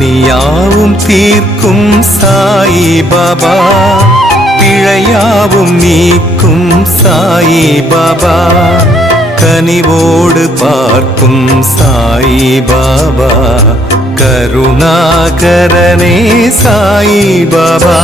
பிணியாவும் தீர்க்கும் சாயி பாபா, பிழையாவும் நீக்கும் சாயி பாபா, கனிவோடு பார்க்கும் சாயி பாபா, கருணாகரனே சாயி பாபா.